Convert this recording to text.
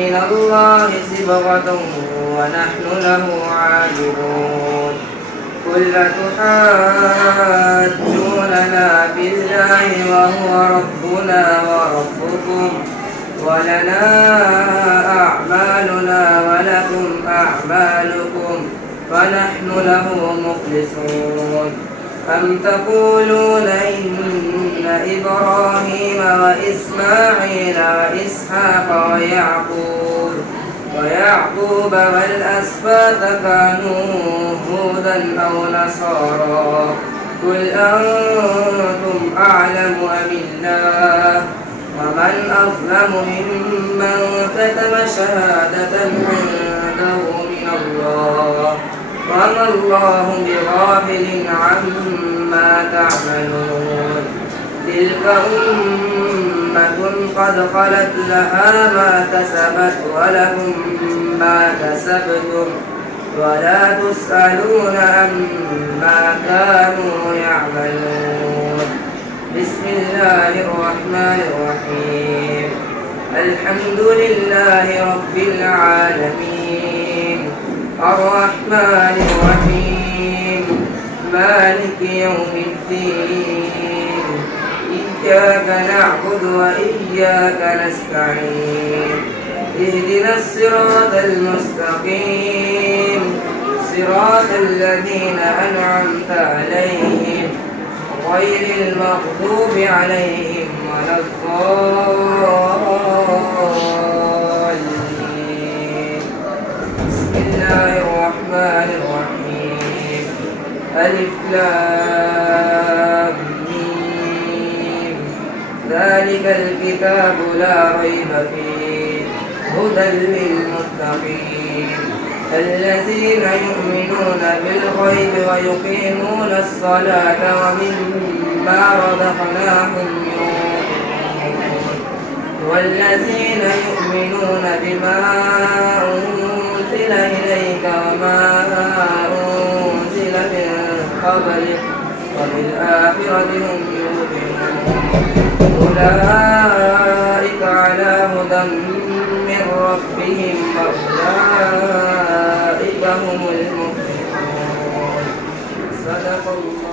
من الله صبغة ونحن له عابدون. قل تحاجوننا بالله وهو ربنا وربكم ولنا أعمالنا ولكم أعمالكم ونحن له مخلصون. أم تقولون إن إبراهيم وإسماعيل وإسحاق ويعقوب والأسباط كانوا هودا أو نصارى؟ قل أنتم أعلم أم الله؟ ومن أظلم ممن كتم شهادة عنده من الله وما الله بغافل عما تعملون. تلك أمة قد خلت لها ما كسبت ولكم ما كسبتم ولا تسألون عما كانوا يعملون. بسم الله الرحمن الرحيم. الحمد لله رب العالمين الرحمن الرحيم مالك يوم الدين. إياك نعبد وإياك نستعين. اهدنا الصراط المستقيم صراط الذين أنعمت عليهم غير المغضوب عليهم ولا الضالين. بسم الله الرحمن الرحيم. ألف لام ميم. ذلك الكتاب لا ريب فيه هدى للمتقين الذين يؤمنون بالغيب ويقيمون الصلاة ومما رزقناهم ينفقون. والذين يؤمنون بما أنزل إليك وما أنزل من قبلك وبالآخرة هم يوقنون. أولئك على هدى من ربهم وأولئك هم المفلحون. صدق الله.